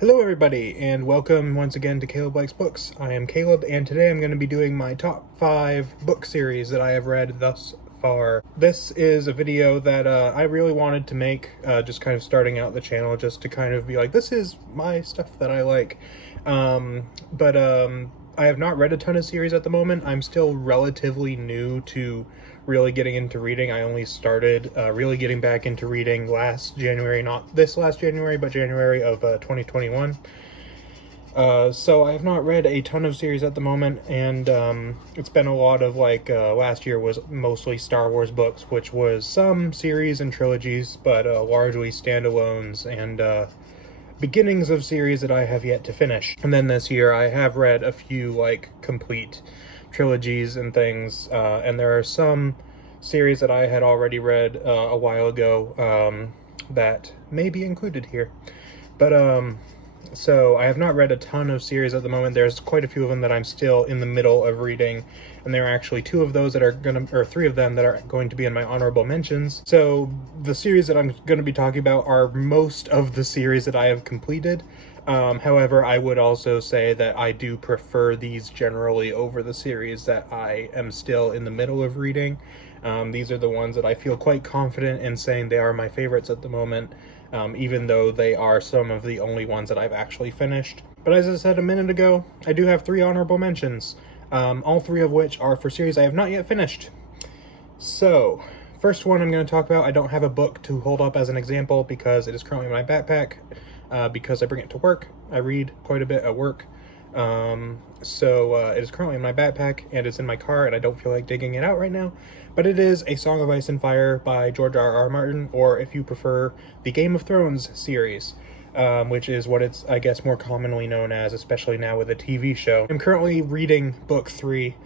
Hello everybody, and welcome once again to Caleb Likes Books. I am Caleb, and today I'm going to be doing my top 5 book series that I have read thus far. This is a video that I really wanted to make, just kind of starting out the channel, just to kind of be like, this is my stuff that I like. But I have not read a ton of series at the moment. I'm still relatively new to really getting into reading. I only started really getting back into reading last January, not this last January, but January of 2021. So I have not read a ton of series at the moment, and it's been a lot of last year was mostly Star Wars books, which was some series and trilogies, but largely standalones and beginnings of series that I have yet to finish. And then this year I have read a few complete trilogies and things, and there are some series that I had already read a while ago that may be included here. But so I have not read a ton of series at the moment. There's quite a few of them that I'm still in the middle of reading, and there are actually 2 of those that are or 3 of them that are going to be in my honorable mentions. So the series that I'm going to be talking about are most of the series that I have completed. However, I would also say that I do prefer these generally over the series that I am still in the middle of reading. These are the ones that I feel quite confident in saying they are my favorites at the moment, even though they are some of the only ones that I've actually finished. But as I said a minute ago, I do have 3 honorable mentions, all 3 of which are for series I have not yet finished. So, first one I'm going to talk about, I don't have a book to hold up as an example because it is currently in my backpack, because I bring it to work. I read quite a bit at work. So it is currently in my backpack, and it's in my car, and I don't feel like digging it out right now. But it is A Song of Ice and Fire by George R.R. Martin, or if you prefer, the Game of Thrones series, which is what it's, I guess, more commonly known as, especially now with a TV show. I'm currently reading book 3,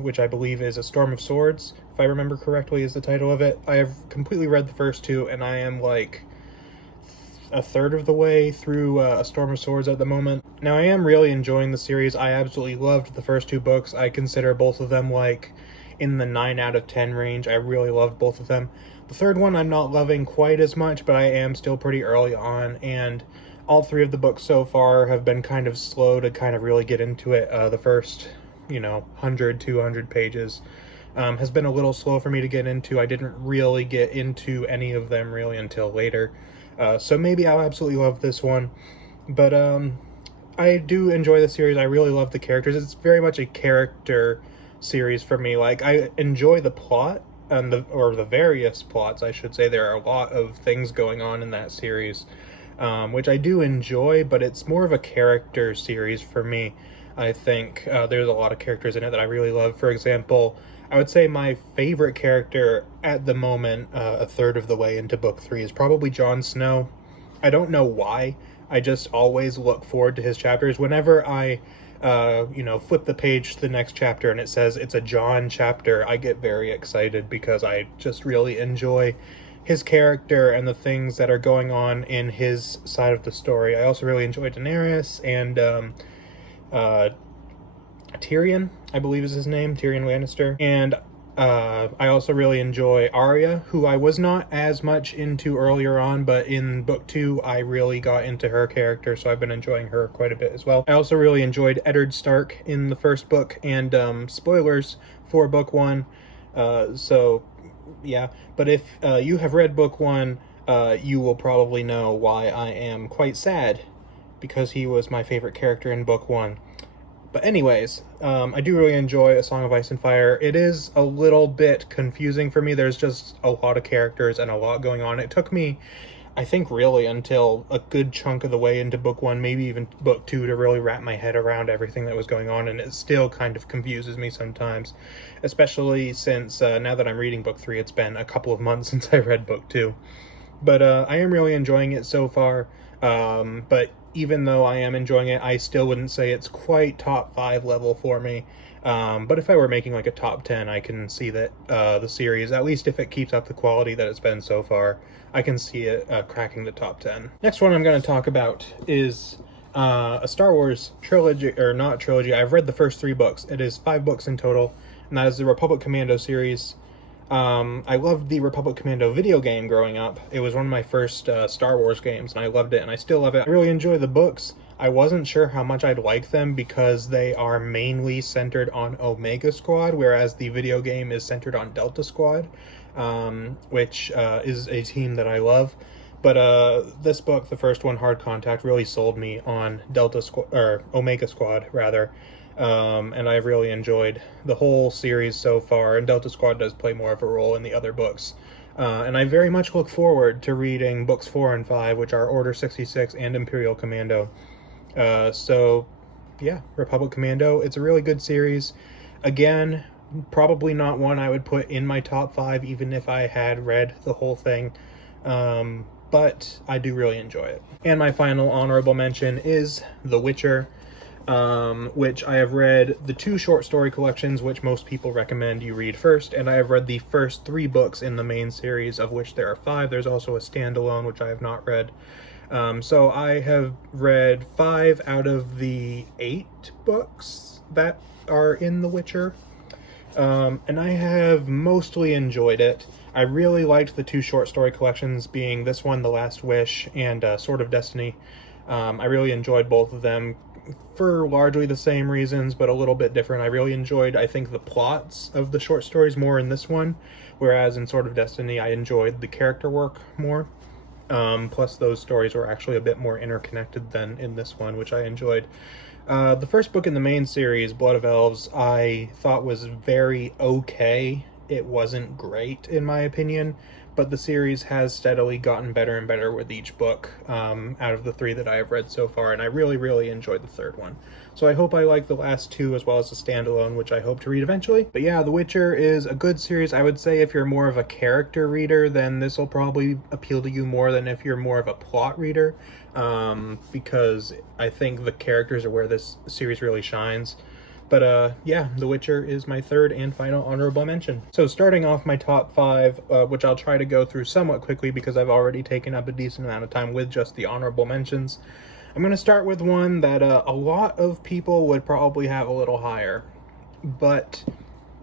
which I believe is A Storm of Swords, if I remember correctly is the title of it. I have completely read the first 2, and I am a third of the way through A Storm of Swords at the moment. Now, I am really enjoying the series. I absolutely loved the first 2 books. I consider both of them in the 9 out of 10 range. I really loved both of them. The third one I'm not loving quite as much, but I am still pretty early on, and all 3 of the books so far have been kind of slow to kind of really get into it. The first, 100, 200 pages has been a little slow for me to get into. I didn't really get into any of them really until later. So maybe I'll absolutely love this one. But I do enjoy the series. I really love the characters. It's very much a character series for me. I enjoy the plot, and the various plots, I should say. There are a lot of things going on in that series, which I do enjoy, but it's more of a character series for me. I think there's a lot of characters in it that I really love. For example, I would say my favorite character at the moment, a third of the way into book 3, is probably Jon Snow. I don't know why. I just always look forward to his chapters. Whenever I, flip the page to the next chapter and it says it's a Jon chapter, I get very excited because I just really enjoy his character and the things that are going on in his side of the story. I also really enjoy Daenerys and Tyrion, I believe is his name, Tyrion Lannister. And I also really enjoy Arya, who I was not as much into earlier on, but in book 2 I really got into her character, so I've been enjoying her quite a bit as well. I also really enjoyed Eddard Stark in the first book, and spoilers for book 1, so yeah. But if you have read book 1, you will probably know why I am quite sad, because he was my favorite character in book 1. But anyways, I do really enjoy A Song of Ice and Fire. It is a little bit confusing for me. There's just a lot of characters and a lot going on. It took me, I think, really until a good chunk of the way into book 1, maybe even book 2, to really wrap my head around everything that was going on, and it still kind of confuses me sometimes, especially since now that I'm reading book 3, it's been a couple of months since I read book 2. But I am really enjoying it so far, but even though I am enjoying it, I still wouldn't say it's quite top 5 level for me. But if I were making a top 10, I can see that the series, at least if it keeps up the quality that it's been so far, I can see it cracking the top 10. Next one I'm going to talk about is a Star Wars trilogy, or not trilogy. I've read the first 3 books. It is 5 books in total, and that is the Republic Commando series. I loved the Republic Commando video game growing up. It was one of my first Star Wars games, and I loved it, and I still love it. I really enjoy the books. I wasn't sure how much I'd like them because they are mainly centered on Omega Squad, whereas the video game is centered on Delta Squad, which is a team that I love. But this book, the first one, Hard Contact, really sold me on Delta Squad, or Omega Squad, rather. And I've really enjoyed the whole series so far, and Delta Squad does play more of a role in the other books. And I very much look forward to reading books 4 and 5, which are Order 66 and Imperial Commando. So, yeah, Republic Commando, it's a really good series. Again, probably not one I would put in my top 5, even if I had read the whole thing. But I do really enjoy it. And my final honorable mention is The Witcher, which I have read the 2 short story collections, which most people recommend you read first, and I have read the first 3 books in the main series, of which there are 5. There's also a standalone, which I have not read. So I have read 5 out of the 8 books that are in The Witcher, and I have mostly enjoyed it. I really liked the 2 short story collections, being this one, The Last Wish, and Sword of Destiny. I really enjoyed both of them for largely the same reasons, but a little bit different. I really enjoyed, I think, the plots of the short stories more in this one, whereas in Sword of Destiny, I enjoyed the character work more. Plus, those stories were actually a bit more interconnected than in this one, which I enjoyed. The first book in the main series, Blood of Elves, I thought was very okay. It wasn't great, in my opinion, but the series has steadily gotten better and better with each book out of the 3 that I have read so far, and I really, really enjoyed the 3rd one. So I hope I like the last 2 as well as the standalone, which I hope to read eventually. But yeah, The Witcher is a good series. I would say if you're more of a character reader, then this will probably appeal to you more than if you're more of a plot reader, because I think the characters are where this series really shines. But yeah, The Witcher is my 3rd and final honorable mention. So starting off my top 5, which I'll try to go through somewhat quickly because I've already taken up a decent amount of time with just the honorable mentions. I'm going to start with one that a lot of people would probably have a little higher. But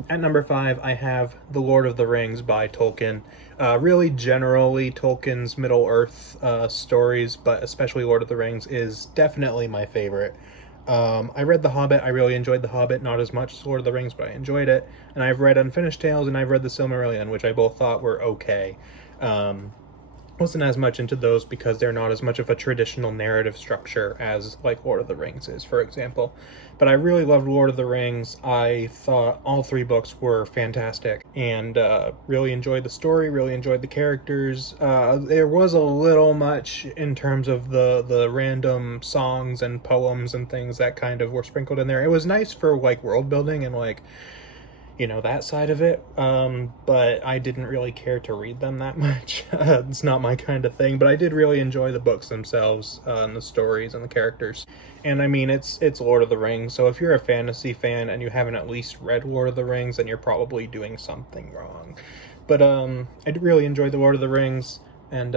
at number 5, I have The Lord of the Rings by Tolkien. Really generally Tolkien's Middle-earth stories, but especially Lord of the Rings is definitely my favorite. I read The Hobbit. I really enjoyed The Hobbit, not as much as Lord of the Rings, but I enjoyed it. And I've read Unfinished Tales, and I've read The Silmarillion, which I both thought were okay. Wasn't as much into those because they're not as much of a traditional narrative structure as like Lord of the Rings is, for example. But I really loved Lord of the Rings. I thought all 3 books were fantastic, and really enjoyed the story, really enjoyed the characters. There was a little much in terms of the random songs and poems and things that kind of were sprinkled in there. It was nice for like world building and like, you know, that side of it, but I didn't really care to read them that much. It's not my kind of thing, but I did really enjoy the books themselves, and the stories and the characters. And I mean, it's Lord of the Rings, so if you're a fantasy fan and you haven't at least read Lord of the Rings, then you're probably doing something wrong. But I did really enjoy the Lord of the Rings, and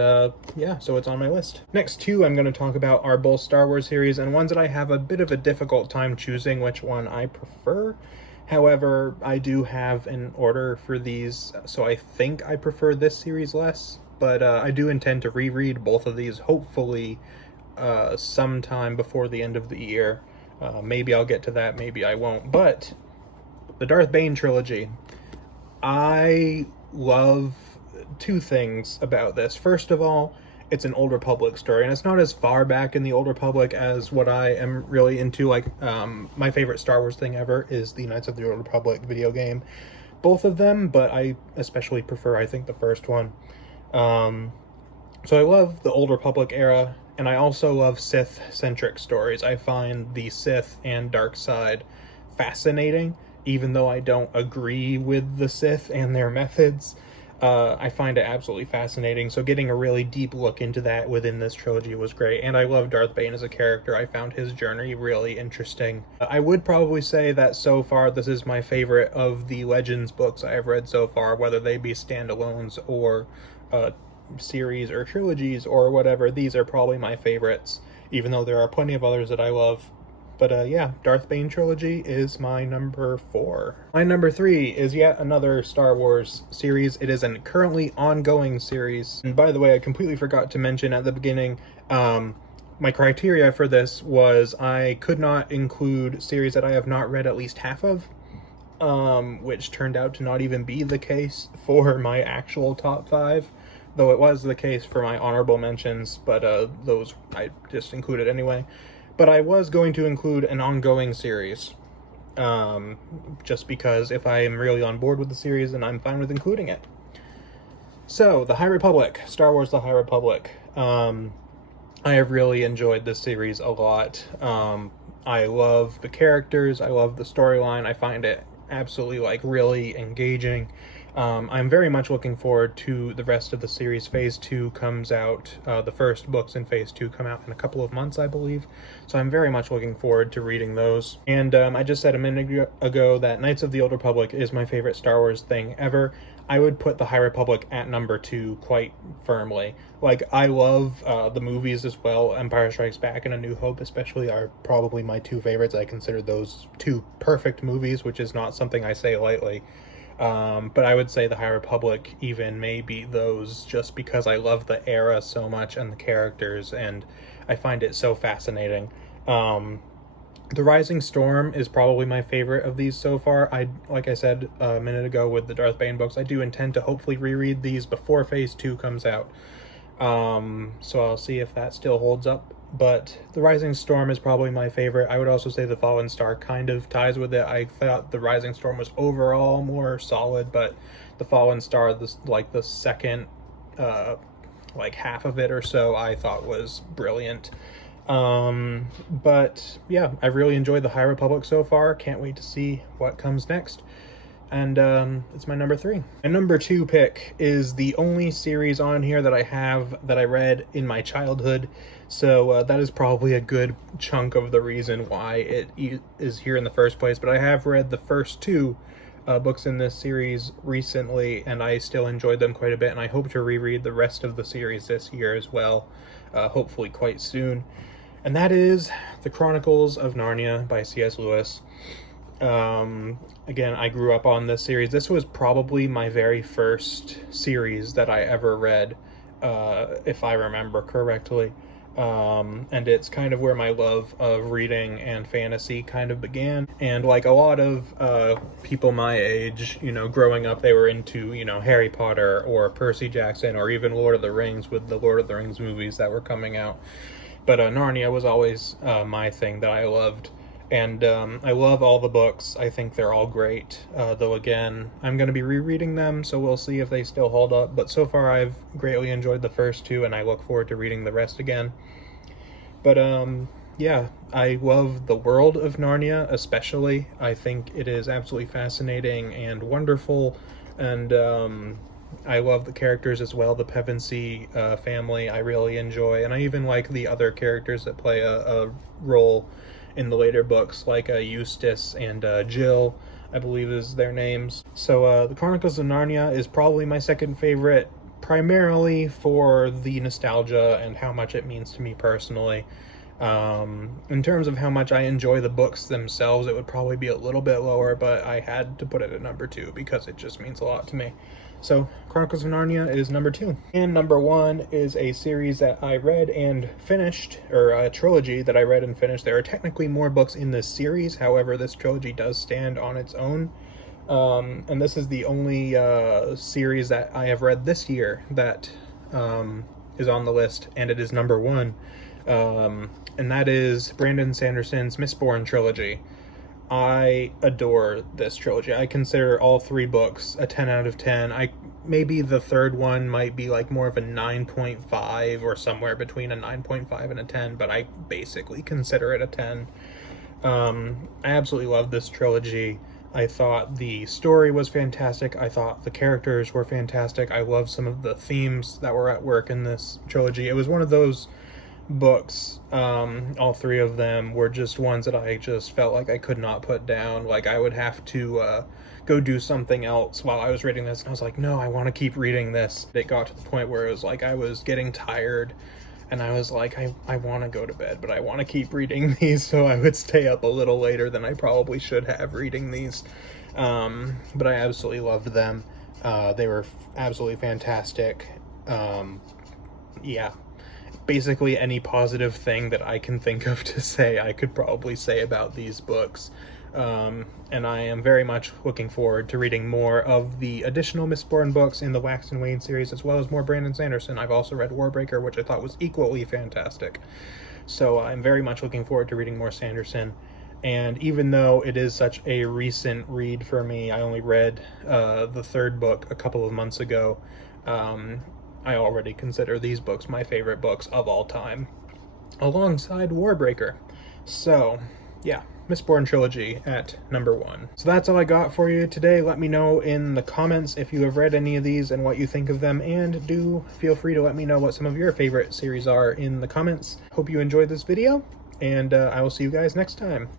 yeah, so it's on my list. Next 2 I'm going to talk about are both Star Wars series, and ones that I have a bit of a difficult time choosing which one I prefer. However, I do have an order for these, so I think I prefer this series less, but I do intend to reread both of these, hopefully sometime before the end of the year. Maybe I'll get to that, maybe I won't. But the Darth Bane trilogy, I love 2 things about this. First of all, it's an Old Republic story, and it's not as far back in the Old Republic as what I am really into. Like, my favorite Star Wars thing ever is the Knights of the Old Republic video game. Both of them, but I especially prefer, I think, the first one. So I love the Old Republic era, and I also love Sith-centric stories. I find the Sith and dark side fascinating, even though I don't agree with the Sith and their methods. I find it absolutely fascinating, so getting a really deep look into that within this trilogy was great, and I love Darth Bane as a character. I found his journey really interesting. I would probably say that so far this is my favorite of the Legends books I have read so far, whether they be standalones or series or trilogies or whatever. These are probably my favorites, even though there are plenty of others that I love. But yeah, Bane Trilogy is my number 4. My number 3 is yet another Star Wars series. It is a currently ongoing series. And by the way, I completely forgot to mention at the beginning, my criteria for this was I could not include series that I have not read at least half of, which turned out to not even be the case for my actual top 5, though it was the case for my honorable mentions, but those I just included anyway. But I was going to include an ongoing series, just because if I am really on board with the series, then I'm fine with including it. So, The High Republic, Star Wars The High Republic. I have really enjoyed this series a lot. I love the characters, I love the storyline, I find it absolutely really engaging. I'm very much looking forward to the rest of the series. Phase 2 comes out, the first books in Phase 2 come out in a couple of months, I believe, so I'm very much looking forward to reading those. And I just said a minute ago that Knights of the Old Republic is my favorite Star Wars thing ever. I would put The High Republic at number 2 quite firmly. I love the movies as well. Empire Strikes Back and A New Hope especially are probably my 2 favorites. I consider those 2 perfect movies, which is not something I say lightly. But I would say The High Republic even may be those, just because I love the era so much and the characters, and I find it so fascinating. The Rising Storm is probably my favorite of these so far. Like I said a minute ago with the Darth Bane books, I do intend to hopefully reread these before Phase 2 comes out. So I'll see if that still holds up. But The Rising Storm is probably my favorite. I would also say The Fallen Star kind of ties with it. I thought The Rising Storm was overall more solid, but The Fallen Star, the second half of it or so, I thought was brilliant. But yeah, I really enjoyed The High Republic so far. Can't wait to see what comes next. And it's my number 3. My number 2 pick is the only series on here that I have that I read in my childhood, so that is probably a good chunk of the reason why it is here in the first place. But I have read the first 2 books in this series recently, and I still enjoyed them quite a bit, and I hope to reread the rest of the series this year as well, hopefully quite soon. And that is The Chronicles of Narnia by C.S. Lewis. Again, I grew up on this series. This was probably my very first series that I ever read, if I remember correctly. And it's kind of where my love of reading and fantasy kind of began. And like a lot of people my age, growing up, they were into, Harry Potter or Percy Jackson or even Lord of the Rings with the Lord of the Rings movies that were coming out. But Narnia was always my thing that I loved. And I love all the books. I think they're all great. Though again, I'm going to be rereading them, so we'll see if they still hold up. But so far, I've greatly enjoyed the first 2, and I look forward to reading the rest again. But yeah, I love the world of Narnia, especially. I think it is absolutely fascinating and wonderful. And I love the characters as well. The Pevensey family I really enjoy. And I even like the other characters that play a role in the later books, like Eustace and Jill, I believe is their names. So The Chronicles of Narnia is probably my second favorite, primarily for the nostalgia and how much it means to me personally. In terms of how much I enjoy the books themselves, it would probably be a little bit lower, but I had to put it at number 2 because it just means a lot to me. So, Chronicles of Narnia is number 2. And number 1 is a series that I read and finished, or a trilogy that I read and finished. There are technically more books in this series, however, this trilogy does stand on its own. And this is the only series that I have read this year that is on the list, and it is number 1. And that is Brandon Sanderson's Mistborn Trilogy. I adore this trilogy. I consider all 3 books a 10 out of 10. Maybe the third one might be more of a 9.5 or somewhere between a 9.5 and a 10, but I basically consider it a 10. I absolutely love this trilogy. I thought the story was fantastic. I thought the characters were fantastic. I love some of the themes that were at work in this trilogy. It was one of those books, all 3 of them were just ones that I just felt like I could not put down. I would have to go do something else while I was reading this, and I was like, no, I want to keep reading this. It got to the point where it was I was getting tired and I was like, I want to go to bed, but I want to keep reading these, so I would stay up a little later than I probably should have reading these. But I absolutely loved them. They were absolutely fantastic. Yeah, basically any positive thing that I can think of to say, I could probably say about these books. And I am very much looking forward to reading more of the additional Mistborn books in the Wax and Wayne series, as well as more Brandon Sanderson. I've also read Warbreaker, which I thought was equally fantastic. So I'm very much looking forward to reading more Sanderson. And even though it is such a recent read for me, I only read the third book a couple of months ago, I already consider these books my favorite books of all time, alongside Warbreaker. So, yeah, Mistborn Trilogy at number 1. So that's all I got for you today. Let me know in the comments if you have read any of these and what you think of them, and do feel free to let me know what some of your favorite series are in the comments. Hope you enjoyed this video, and I will see you guys next time.